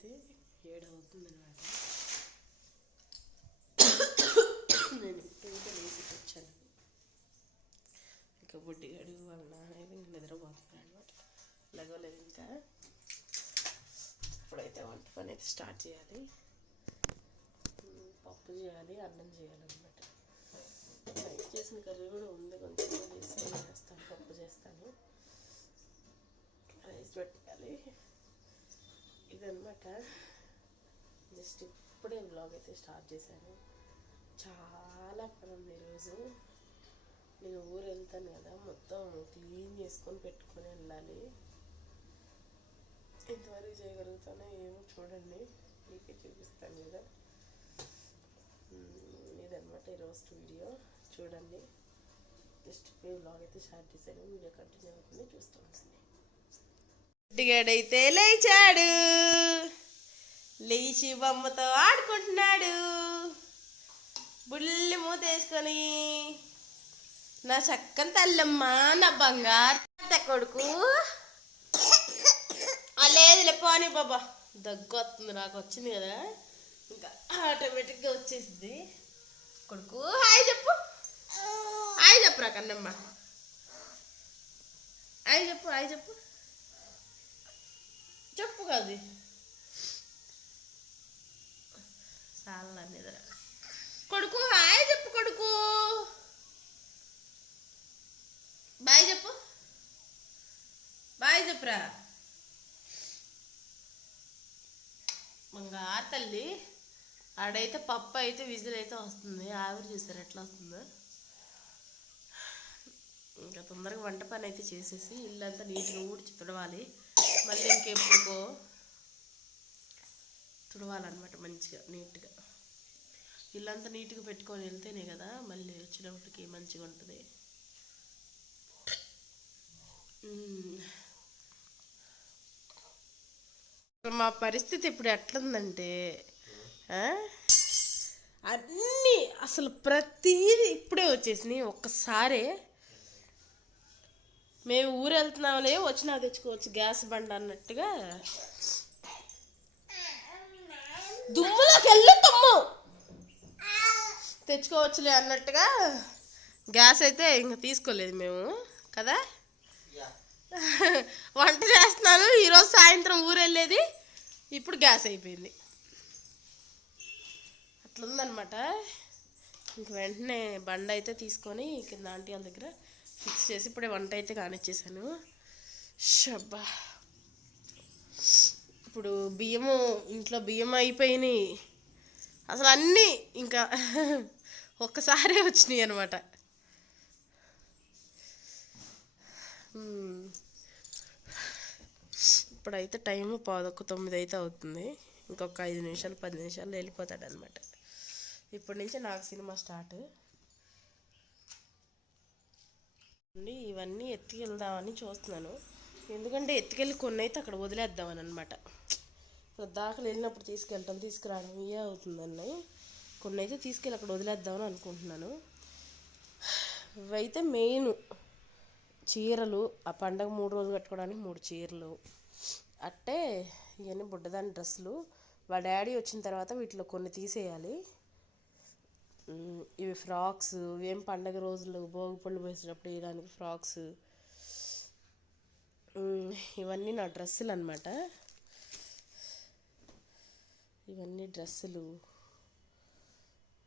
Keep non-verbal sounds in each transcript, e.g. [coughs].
అయితే ఏడు అవుతుంది అనమాట నేను ఇప్పుడైతే లేచి వచ్చాను ఇంకా బుడ్డిగాడు వాళ్ళ నాన్న అయితే నిద్రపోతున్నాను అనమాట లగవలేదు ఇంకా. ఇప్పుడైతే వంట పని అయితే స్టార్ట్ చేయాలి. పప్పు చేయాలి అన్నం చేయాలన్నమాట. ఫ్రై చేసిన కర్రీ కూడా ఉంది కొంచెం చేసి చేస్తాను పప్పు చేస్తాను. రైస్ పెట్టాలి. ఇదనమాట జస్ట్ ఇప్పుడే బ్లాగ్ అయితే స్టార్ట్ చేశాను. చాలా పని ఉంది ఈరోజు నేను ఊరు వెళ్తాను కదా మొత్తం క్లీన్ చేసుకొని పెట్టుకొని వెళ్ళాలి. ఎంతవరకు చేయగలుగుతానో ఏమో చూడండి. మీకే చూపిస్తాను కదా. ఇదనమాట ఈరోజు వీడియో. చూడండి. జస్ట్ ఇప్పుడు బ్లాగ్ అయితే స్టార్ట్ చేశాను. వీడియో కంటిన్యూ అవుతుంది చూస్తూ ఉండండి. గుడ్డిగాడైతే లేచాడు. లేచి బొమ్మతో ఆడుకుంటున్నాడు. బుల్లి మూత వేసుకొని నా చక్కని తల్లమ్మ నా బంగారు కొడుకు. ఆ లేదులే పోనీ బాబా. దగ్గు వస్తుంది నాకు వచ్చింది కదా. ఇంకా ఆటోమేటిక్గా వచ్చేసింది. కొడుకు హాయ్ చెప్పు. హాయ్ చెప్పురా కన్నమ్మ. హాయ్ చెప్పు హాయ్ చెప్పు. చెప్పు కాదు చాలా నిద్ర. కొడుకు హాయ్ చెప్పు కొడుకు. బాయ్ చెప్పు. బాయ్ చెప్పురా. బంగారు తల్లి ఆడైతే పప్పు అయితే విజిల్ అయితే వస్తుంది. ఆవిరి చూసారు ఎట్లా వస్తుందో. ఇంకా తొందరగా వంట పని అయితే చేసేసి ఇల్లంతా నీట్గా ఊడ్చి తుడవాలి. మళ్ళీ ఇంకెప్పుడుకో తుడవాలన్నమాట మంచిగా నీట్గా. ఇల్లంతా నీట్గా పెట్టుకొని వెళ్తేనే కదా మళ్ళీ వచ్చినప్పటికి మంచిగా ఉంటుంది. మా పరిస్థితి ఇప్పుడు ఎట్లుందంటే ఆ? అన్నీ అసలు ప్రతీది ఇప్పుడే వచ్చేసినాయి. ఒక్కసారే మేము ఊరు వెళ్తున్నాంలే వచ్చినా తెచ్చుకోవచ్చు గ్యాస్ బండ అన్నట్టుగా. దుమ్ములోకి వెళ్ళి తుమ్ము. తెచ్చుకోవచ్చులే అన్నట్టుగా. గ్యాస్ అయితే ఇంకా తీసుకోలేదు మేము కదా? వంట చేస్తున్నాను ఈరోజు సాయంత్రం ఊరు వెళ్ళేది ఇప్పుడు గ్యాస్ అయిపోయింది. అట్లుందనమాట ఇంక వెంటనే బండ అయితే తీసుకొని కింద ఆంటీ వాళ్ళ దగ్గర ఫిక్స్ చేసి ఇప్పుడే వంట అయితే కానిచ్చేసాను. షబ్బా. ఇప్పుడు బియ్యము ఇంట్లో బియ్యం అయిపోయినాయి. అసలు అన్నీ ఇంకా [laughs] ఒక్కసారే వచ్చినాయి అనమాట ఇప్పుడైతే టైము పాదొక్క తొమ్మిది అయితే అవుతుంది. ఇంకొక ఐదు నిమిషాలు పది నిమిషాలు వెళ్ళిపోతాడు అనమాట ఇప్పటి నుంచి నాకు సినిమా స్టార్ట్. ఇవన్నీ ఎత్తుకెళ్దామని చూస్తున్నాను. ఎందుకంటే ఎత్తుకెళ్ళి కొన్ని అయితే అక్కడ వదిలేద్దామని అనమాట దాఖలు వెళ్ళినప్పుడు తీసుకెళ్ళటం తీసుకురావడం ఇవే అవుతుందని కొన్ని అయితే తీసుకెళ్ళి అక్కడ వదిలేద్దామని అనుకుంటున్నాను. ఇవైతే మెయిన్ చీరలు ఆ పండగ మూడు రోజులు కట్టుకోవడానికి మూడు చీరలు. అట్టే ఇవన్నీ బుడ్డదాని డ్రెస్సులు. వాళ్ళ డాడీ వచ్చిన తర్వాత వీటిలో కొన్ని తీసేయాలి. ఇవి ఫ్రాక్స్ ఏం పండగ రోజులు భోగి పళ్ళు వేసేటప్పుడు వేయడానికి ఫ్రాక్స్. ఇవన్నీ నా డ్రెస్సులు అనమాట ఇవన్నీ డ్రెస్సులు.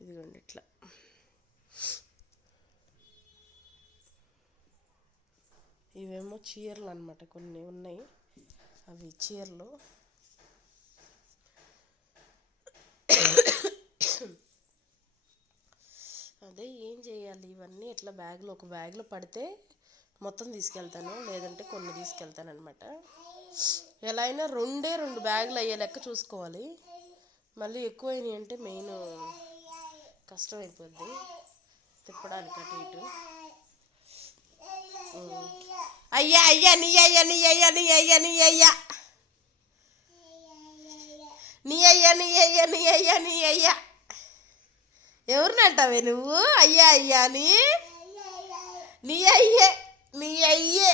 ఇదిగోండి ఇట్లా. ఇవేమో చీరలు అనమాట కొన్ని ఉన్నాయి. అవి చీరలు. అదే ఏం చేయాలి? ఇవన్నీ ఇట్లా బ్యాగ్లో ఒక బ్యాగ్లో పడితే మొత్తం తీసుకెళ్తాను లేదంటే కొన్ని తీసుకెళ్తాను అనమాట ఎలా అయినా రెండే రెండు బ్యాగులు అయ్యే లెక్క చూసుకోవాలి. మళ్ళీ ఎక్కువైనాయి అంటే మెయిన్ కష్టం అయిపోద్ది తిప్పడానికి అటు ఇటు. అయ్యా అయ్యా నీ అయ్యా నీ అయ్యా నీ అయ్యా నీ అయ్యా. నీ అయ్యా నీ అయ్యా నీ అయ్యా నీ అయ్యా. ఎవరినంటావే నువ్వు? అయ్యా అయ్యా అని నీ అయ్యే నీ అయ్యే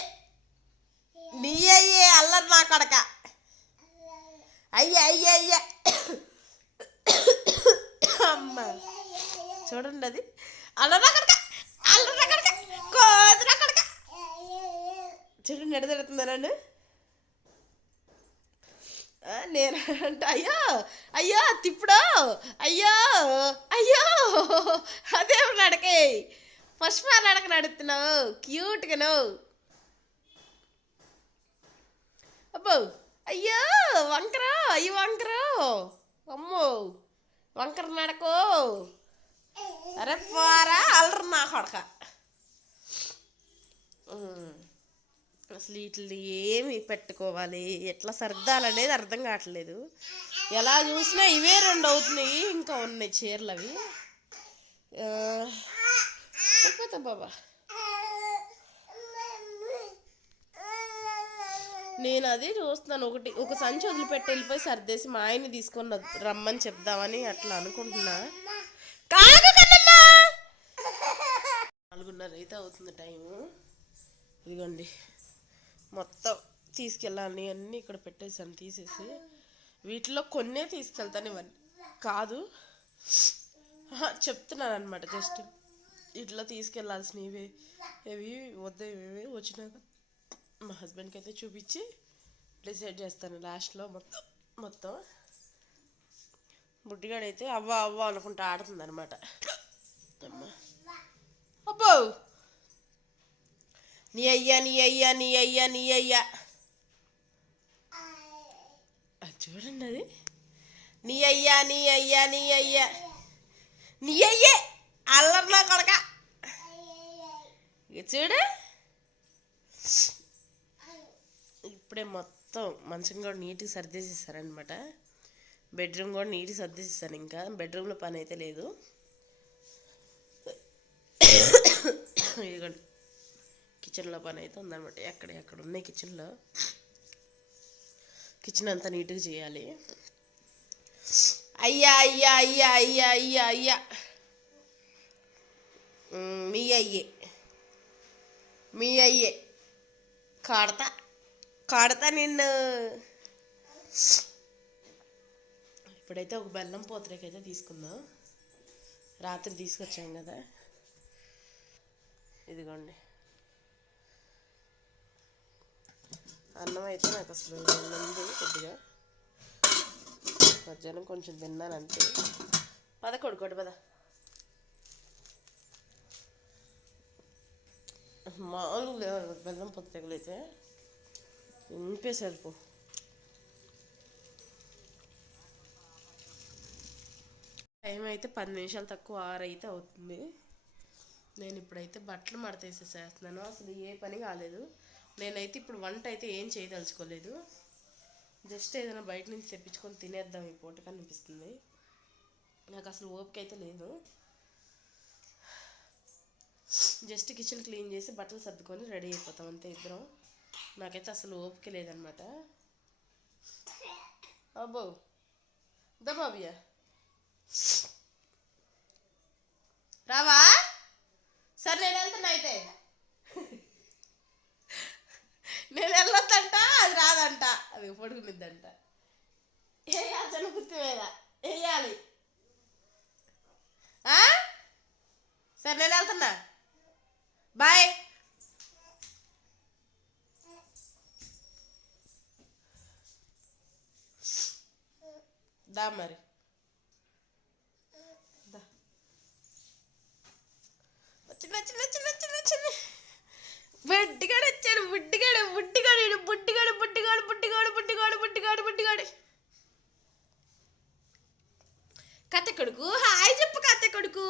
నీ అయ్యే అల్లరి నా కొడక. అయ్యా అయ్యా అయ్యా. అమ్మ. చూడండి అది. అల్లరా కడక అల్లరా కడక కోదిరా కడక. చూడండి ఎడతెడుతుందా నన్ను? నేను అంటే అయ్యో అయ్యో తిప్పుడో అయ్యో అయ్యో అదేం నడకే. పుష్ప నడక నడుస్తున్నావు క్యూట్గాను అబ్బో అయ్యో వంకరా అయ్యో వంకరా అమ్మో వంకర నడకో. అరే పోరా అల్లరు నా కొడక. అసలు వీటిని ఏమి పెట్టుకోవాలి? ఎట్లా సర్దాలనేది అర్థం కావట్లేదు. ఎలా చూసినా ఇవే రెండు అవుతున్నాయి ఇంకా ఉన్నాయి చీరలు అవి పోతా బాబా. నేను అది చూస్తున్నాను ఒకటి ఒక సంచి వదిలిపెట్టి వెళ్ళిపోయి సర్దేసి మా ఆయన్ని తీసుకొని రమ్మని చెప్దామని అట్లా అనుకుంటున్నా. కాదు నాలుగున్నర అయితే అవుతుంది టైము. ఇదిగోండి. మొత్తం తీసుకెళ్ళాలి అన్నీ ఇక్కడ పెట్టేసాను తీసేసి. వీటిలో కొన్నే తీసుకెళ్తాను ఇవన్నీ. కాదు. ఆహా, చెప్తున్నాను అనమాట జస్ట్. ఇట్లా తీసుకెళ్ళాల్సినవి ఇవి వద్ద ఇవి వచ్చినాక మా హస్బెండ్కి అయితే చూపించి డిసైడ్ చేస్తాను లాస్ట్లో మొత్తం మొత్తం. బుడ్డిగాడైతే అవ్వ అవ్వ అనుకుంటా ఆడుతుంది అనమాట అబ్బో! నీ అయ్యా నీ అయ్యా నీ అయ్యా నీ అయ్యా అది చూడండి అది. నీ అయ్యా నీ అయ్యా నీ అయ్యా నీ అయ్యే అల్లర్లో కొడక. ఇక చూడు. ఇప్పుడే మొత్తం మంచం కూడా నీట్గా సర్దేసేసారనమాట బెడ్రూమ్ కూడా నీట్గా సర్దేసేసాను ఇంకా. బెడ్రూమ్లో పని అయితే లేదు. [coughs] ఇదిగోండి. కిచెన్లో పని అయితే ఉందనమాట ఎక్కడ ఎక్కడ ఉన్నాయి కిచెన్లో కిచెన్ అంతా నీట్గా చేయాలి. అయ్యా అయ్యా అయ్యా అయ్యా అయ్యా అయ్యా. మీ అయ్యే. మీ అయ్యే. కాడతా కాడతా నిన్ను. ఇప్పుడైతే ఒక బెల్లం పూతరేకైతే తీసుకుందాం. రాత్రి తీసుకొచ్చాం కదా. ఇదిగోండి. అన్నం అయితే నాకు అసలు ఉంది కొద్దిగా. మధ్యాహ్నం కొంచెం తిన్నాను అంతే పద కొడుకోడు పద. మామూలు బెల్లం పొత్తగలు అయితే. ఇంపేశారు పో. టైం అయితే పది నిమిషాలు తక్కువ ఆరు అయితే అవుతుంది. నేను ఇప్పుడైతే బట్టలు మడతేసేసేస్తున్నాను. అసలు ఏ పని కాలేదు. నేనైతే ఇప్పుడు వంట అయితే ఏం చేయదలుచుకోలేదు. జస్ట్ ఏదైనా బయట నుంచి తెప్పించుకొని తినేద్దాం ఈ పూటకి అనిపిస్తుంది నాకు అసలు ఓపిక అయితే లేదు. జస్ట్ కిచెన్ క్లీన్ చేసి బట్టలు సర్దుకొని రెడీ అయిపోతాం అంతే ఇద్దరం. నాకైతే అసలు ఓపిక లేదనమాట అబ్బో దా బాబియా రావా సరే నేను వెళ్తున్నా అయితే నేను వెళ్ళొద్దంట అది రాదంట అది పడుకునిద్దంట వేయాలి చనుకుత్తి మీద వేయాలి? సరే నేను వెళ్తున్నా. బాయ్. దా మరి. దా. వచ్చింది వచ్చింది వచ్చింది వచ్చింది. వచ్చింది బుడ్డిగాడు వచ్చాడు బుడ్డిగాడు బుడ్డిగాడు బుడ్డిగాడు బుడ్డిగాడు బుడ్డిగాడు బుడ్డిగాడు బుడ్డిగాడు బుడ్డిగాడు. కథ కొడుకు హాయ్ చెప్పు కథ కొడుకు.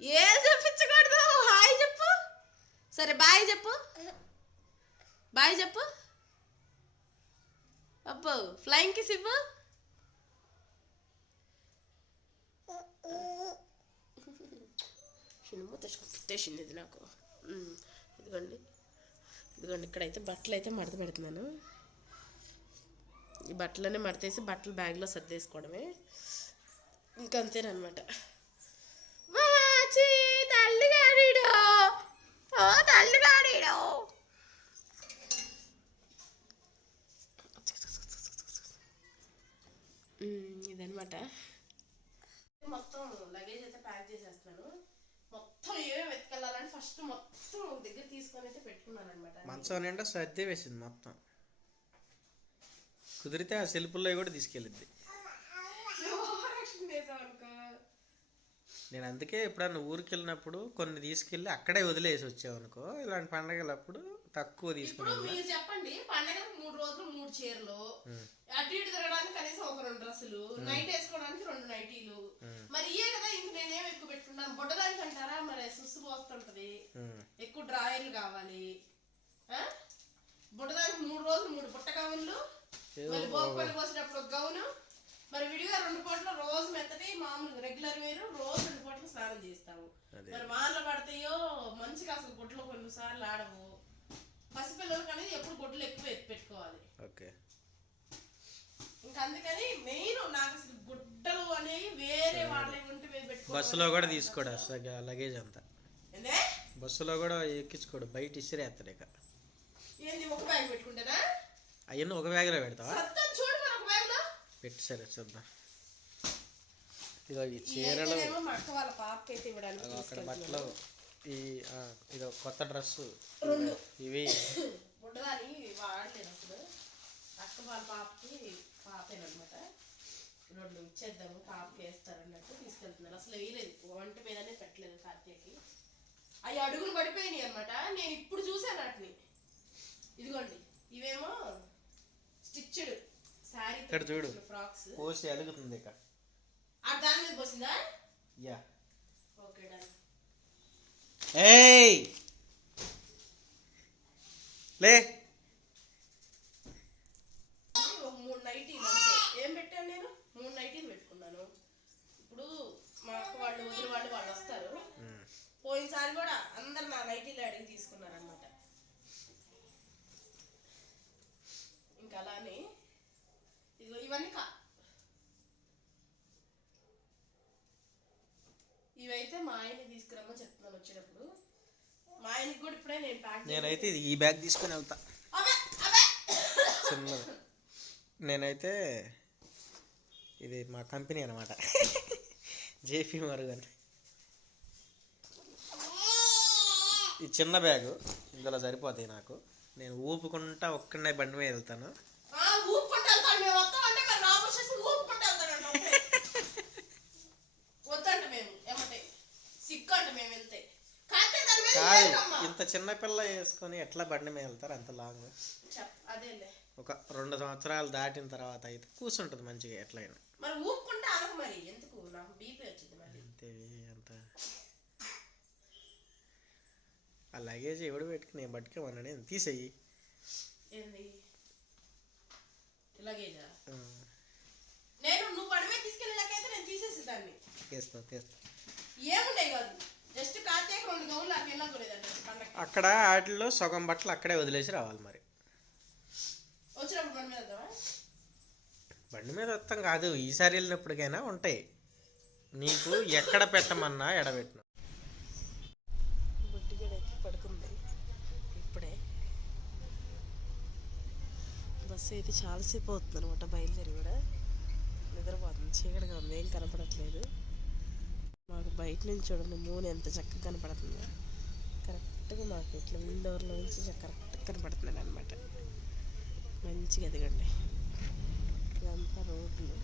ఏం చెప్పించకూడదు హాయ్ చెప్పు. సరే బాయ్ చెప్పు. బాయ్ చెప్పు. అబ్బో ఫ్లయింగ్ కిస్ ఇవ్వు. [laughs] తెచ్చుకొచ్చేసింది ఇది నాకు. ఉమ్, ఇదిగోండి. ఇదిగోండి ఇక్కడైతే బట్టలు అయితే మడత పెడుతున్నాను. ఈ బట్టలనే మడతేసి బట్టలు బ్యాగ్లో సర్దేసుకోవడమే. ఇంకా అంతేనమాట వాచి మొత్తం లగేజ్ అయితే ప్యాక్ చేసేస్తున్నాను. మొత్తం ఏమేమి వెతకెళ్ళాలని ఫస్ట్ మొత్తం ఒక దగ్గర తీసుకొని అయితే పెట్టుకున్నాను అనమాట మంచం నిండా సర్దే వేసింది మొత్తం. కుదిరితే ఆ సెల్పుల్లో కూడా తీసుకెళ్ళిద్ది. నేను అందుకే ఎప్పుడన్నా ఊరికి వెళ్ళినప్పుడు కొన్ని తీసుకెళ్ళి అక్కడే వదిలేసి వచ్చావనుకో ఇలాంటి పండగలప్పుడు తక్కువ ఇప్పుడు తీసుకుని మీరు చెప్పండి పండగలకు మూడు రోజులు మూడు చీరలు అటు ఇటు తిరగడానికి కనీసం ఒక రెండు డ్రెస్సులు నైట్ వేసుకోవడానికి రెండు నైటీలు. మరి ఇయే కదా ఇంక నేనేం ఎక్కువ పెట్టుకున్నాను బుడ్డదానికి ఎక్కువ డ్రాయర్లు కావాలి? బుట్టదానికి మూడు రోజులు మూడు బుట్ట గౌన్లు మళ్ళీ పని కోసేటప్పుడు ఒక గౌను. మరి విడిగా రెండు పూటలు రోజు మెత్తటి మామూలు రెగ్యులర్ వేరు. రోజు రెండు పూటలు స్నానం చేస్తాము. అదే. మరి వానలు పడతాయో మంచిగా అసలు గుడ్లు కొన్నిసార్లు ఆడవు. పసిపిల్లలకి అనేది ఎప్పుడు గుడ్లు ఎక్కువ ఎత్తి పెట్టుకోవాలి. ఓకే. ఇంకా అందుకని మెయిన్ నాకు అసలు గుడ్డలు అనేవి వేరే వాళ్ళవి ఉంటే మేము పెట్టుకోవాలి. బస్సులో కూడా తీసుకోడు అసలు లగేజ్ అంతా. బస్సులో కూడా ఎక్కించుకోడు. బయట ఇసిరేస్తాడు ఇక. అవన్నీ ఒక బ్యాగ్లో పెడతావా? పెట్టి సరే చూద్దాం. ఇదిగో ఈ చీరలు. అక్కడ. బట్టలు. ఈ ఇదో కొత్త డ్రెస్సు. రెండు. ఇవి. బుడ్డదాని వాడలేదు అసలు. అక్క వాళ్ళ పాపకి పాపేనమాట రెండు ఇచ్చేద్దాము పాపకి వేస్తారన్నట్టు తీసుకెళ్తున్నారు. అసలు వేయలేదు. వంట మీదనే పెట్టలేదు కార్తీయకి అవి అడుగులు పడిపోయినాయి అన్నమాట. నేను ఇప్పుడు చూసాను వాటిని. ఇదిగోండి ఇవేమో స్టిచ్డ్ శారీ ఇక్కడ చూడు. ఫ్రాక్స్. పోసి అలుగుతుంది ఇక ఆ దాని మీద పోసిందా? యా. Okay done. ఏయ్! లే. మూడు నైటీలు అంతే. ఏం పెట్టాను నేను? మూడు నైటీలు పెట్టుకున్నాను. ఇప్పుడు మా అక్క వాళ్ళు వదిన వాళ్ళు వాళ్ళు వస్తారు. పోయినసారి కూడా అందరు నా నైటీలు అడిగి తీసుకున్నారు అనమాట ఇంకా అలానే ఇదిగో ఇవన్నీ కా ఇవైతే మా ఆయన్ని తీసుకురమ్మని చెప్తున్నాను వచ్చేటప్పుడు. మా ఆయనకి కూడా ఇప్పుడే నేను ప్యాక్ నేనైతే ఇది ఈ బ్యాగ్ తీసుకొని వెళ్తా. చిన్నది. నేనైతే ఇది మా కంపెనీ అనమాట [laughs] జేపీ మరుగన్. ఈ చిన్న బ్యాగు ఇందులో సరిపోతాయి నాకు. నేను ఊపుకుంటా ఒక్కడే బండి మీద వెళ్తాను. కాదు. ఇంత చిన్న పిల్ల వేసుకొని ఎట్లా బండి మీద వెళ్తారు అంత లాంగ్? ఒక రెండు సంవత్సరాలు దాటిన తర్వాత అయితే కూర్చుంటుంది మంచిగా ఎట్లయినా. మరి ఊపుకుంటే మరి. ఎందుకు? నాకు బీపీ వచ్చింది మరి. అంతే అంత. ఆ లగేజ్ ఎవడు పెట్టుకుని నేను తీసేయి. ఏంది? ఇలాగేజా ఆ, నేను నువ్వు తీసుకెళ్ళాకైతే నేను తీసేసి దాన్ని. తీస్తా తీస్తా. ఏముండే కాదు. జస్ట్ కార్తీక రెండు గౌన్లు పండగ అక్కడ వాటిల్లో సగం బట్టలు అక్కడే వదిలేసి రావాలి మరి. వచ్చినప్పుడు మన మీద బండి మీద వస్తాం కాదు ఈసారి వెళ్ళినప్పటికైనా ఉంటాయి. నీకు ఎక్కడ పెట్టమన్నా ఎడబెట్టిన. బస్సు అయితే చాలాసేపు అవుతుంది అనమాట బయలుదేరి కూడా. నిద్రపోతుంది చీకటిగా ఉంది ఏం కనపడట్లేదు. మాకు బయట నుంచి చూడండి మూన్ ఎంత చక్కగా కనపడుతుందో. కరెక్ట్గా మాకు ఇట్లా విండోర్లో నుంచి కరెక్ట్గా కనపడుతుంది అనమాట మంచిగా ఎదగండి. ఇదంతా రోడ్లు